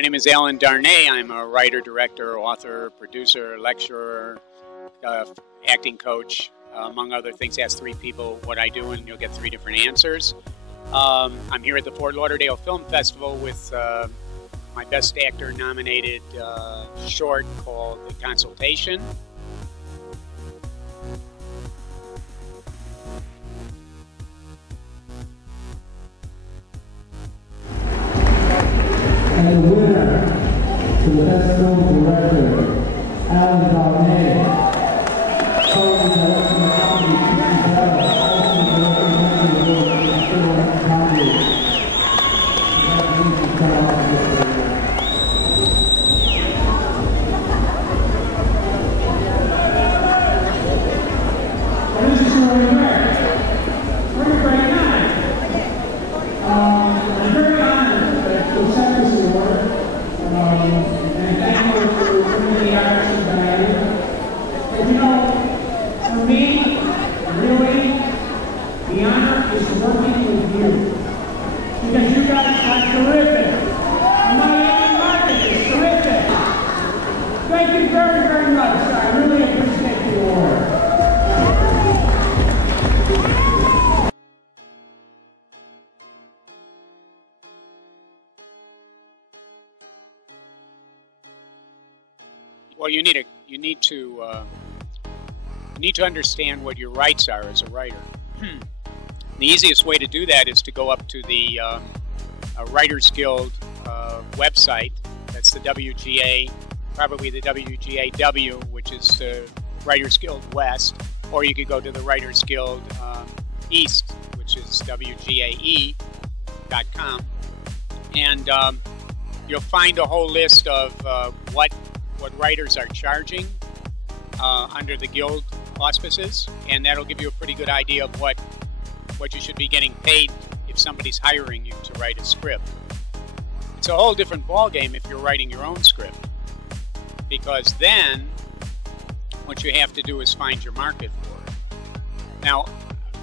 My name is Alyn Darnay. I'm a writer, director, author, producer, lecturer, acting coach, among other things. Ask three people what I do and you'll get three different answers. I'm here at the Fort Lauderdale Film Festival with my Best Actor nominated short called The Consultation. And the winner for the Best Film Director, Alyn Darnay, co-directing the comedy, also directing the film comedy. This is your winner. What a great night. I'm very honored to accept this award, and thank you for bringing the arts and value. But you know, for me, really, the honor is working with you, because you guys are terrific, and my young market is terrific. Thank you very, very much. I really appreciate the award. Well, you need to understand what your rights are as a writer. The easiest way to do that is to go up to the Writers Guild website. That's the WGA, probably the WGAW, which is the Writers Guild West, or you could go to the Writers Guild East, which is WGAE.com, and you'll find a whole list of what writers are charging under the guild auspices, and that'll give you a pretty good idea of what you should be getting paid if somebody's hiring you to write a script. It's a whole different ballgame if you're writing your own script, because then what you have to do is find your market for it. Now,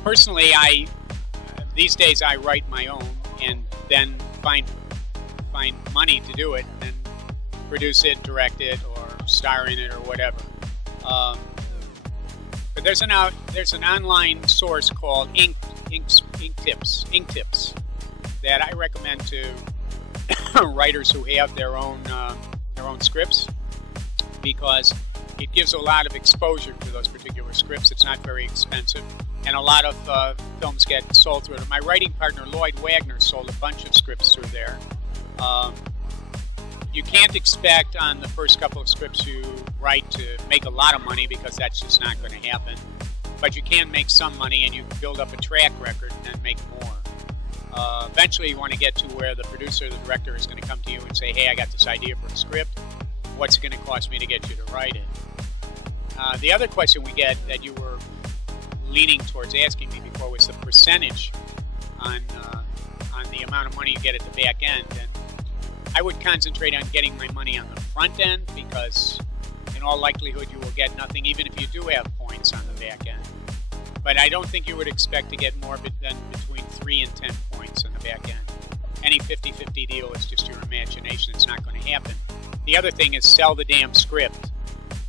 personally, these days I write my own and then find money to do it and produce it, direct it, or star in it, or whatever. But there's an online source called Ink Tips that I recommend to writers who have their own scripts, because it gives a lot of exposure to those particular scripts. It's not very expensive, and a lot of films get sold through it. My writing partner Lloyd Wagner sold a bunch of scripts through there. You can't expect on the first couple of scripts you write to make a lot of money, because that's just not going to happen. But you can make some money, and you can build up a track record and then make more. Eventually you want to get to where the producer or the director is going to come to you and say, hey, I got this idea for a script. What's it going to cost me to get you to write it? The other question we get that you were leaning towards asking me before was the percentage on the amount of money you get at the back end. And I would concentrate on getting my money on the front end, because in all likelihood you will get nothing, even if you do have points on the back end. But I don't think you would expect to get more than between 3 and 10 points on the back end. Any 50-50 deal is just your imagination. It's not going to happen. The other thing is sell the damn script.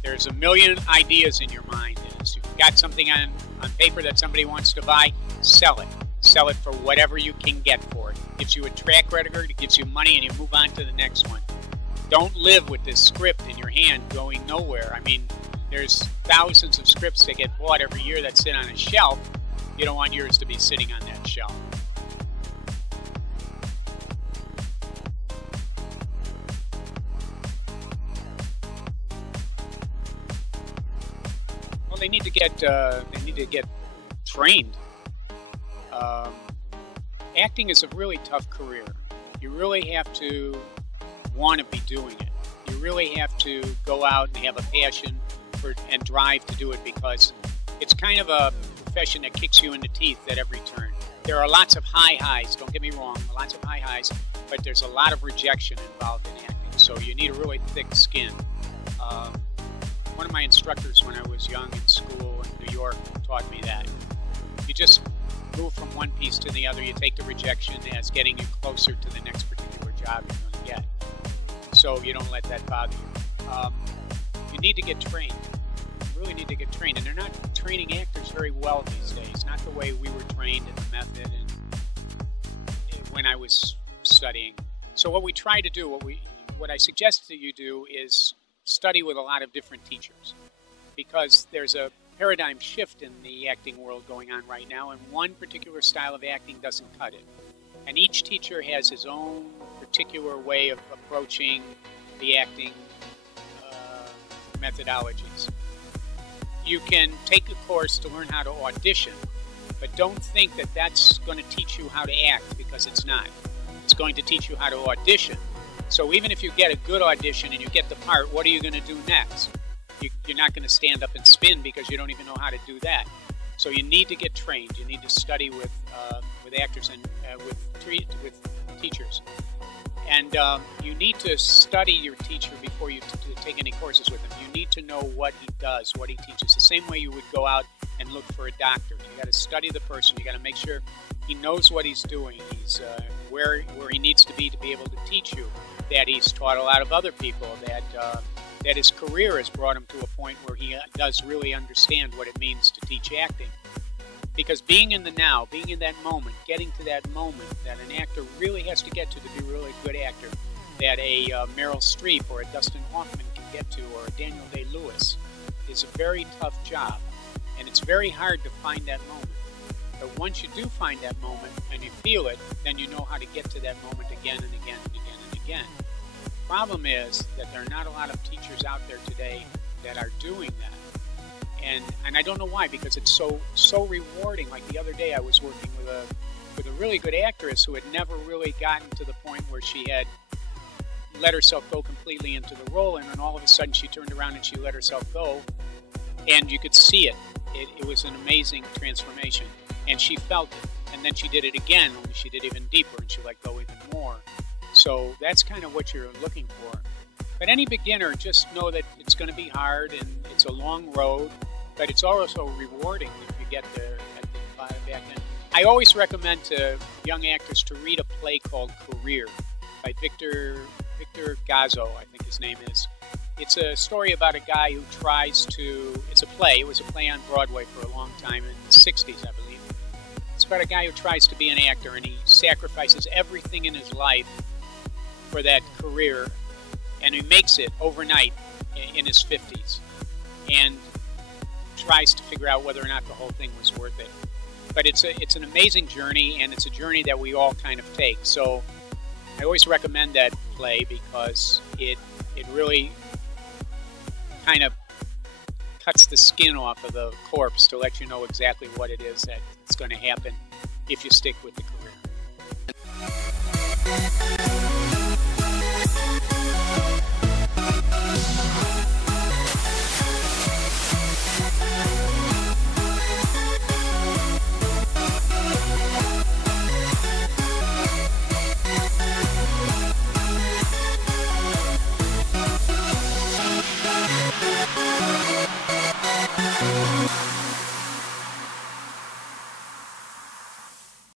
There's a million ideas in your mind, and if you've got something on paper that somebody wants to buy, sell it. Sell it for whatever you can get for it. It gives you a track record, it gives you money, and you move on to the next one. Don't live with this script in your hand going nowhere. I mean, there's thousands of scripts that get bought every year that sit on a shelf. You don't want yours to be sitting on that shelf. Well, they need to get trained. Acting is a really tough career. You really have to want to be doing it. You really have to go out and have a passion and drive to do it, because it's kind of a profession that kicks you in the teeth at every turn. There are lots of high highs, don't get me wrong, lots of high highs, but there's a lot of rejection involved in acting, so you need a really thick skin. One of my instructors when I was young in school in New York taught me that. You just move from one piece to the other. You take the rejection as getting you closer to the next particular job you're going to get. so you don't let that bother you. You need to get trained. You really need to get trained, and they're not training actors very well these days. Not the way we were trained in the method and when I was studying. So what we try to do, what I suggest that you do, is study with a lot of different teachers, because there's a paradigm shift in the acting world going on right now, and one particular style of acting doesn't cut it. And each teacher has his own particular way of approaching the acting methodologies. You can take a course to learn how to audition, but don't think that that's going to teach you how to act, because it's not. It's going to teach you how to audition. So even if you get a good audition and you get the part, what are you going to do next? You're not going to stand up and spin because you don't even know how to do that. So you need to get trained. You need to study with actors and with teachers. And you need to study your teacher before you take any courses with him. You need to know what he does, what he teaches. The same way you would go out and look for a doctor. You got to study the person. You got to make sure he knows what he's doing. He's where he needs to be able to teach you. That he's taught a lot of other people. That his career has brought him to a point where he does really understand what it means to teach acting. Because being in the now, being in that moment, getting to that moment that an actor really has to get to be a really good actor, that a Meryl Streep or a Dustin Hoffman can get to, or a Daniel Day-Lewis, is a very tough job. And it's very hard to find that moment. But once you do find that moment and you feel it, then you know how to get to that moment again and again and again and again. The problem is that there are not a lot of teachers out there today that are doing that. And I don't know why, because it's so rewarding. Like the other day, I was working with a really good actress who had never really gotten to the point where she had let herself go completely into the role, and then all of a sudden she turned around and she let herself go, and you could see it. It was an amazing transformation, and she felt it. And then she did it again, only she did even deeper, and she let go even more. So that's kind of what you're looking for. But any beginner, just know that it's going to be hard and it's a long road, but it's also rewarding if you get there at the back end. I always recommend to young actors to read a play called Career by Victor Gazzo, I think his name is. It's a story about a guy who tries to, it's a play, it was a play on Broadway for a long time in the 60s, I believe. It's about a guy who tries to be an actor, and he sacrifices everything in his life for that career, and he makes it overnight in his 50s, and tries to figure out whether or not the whole thing was worth it. But it's an amazing journey, and it's a journey that we all kind of take. So I always recommend that play because it really kind of cuts the skin off of the corpse to let you know exactly what it is that's going to happen if you stick with the career.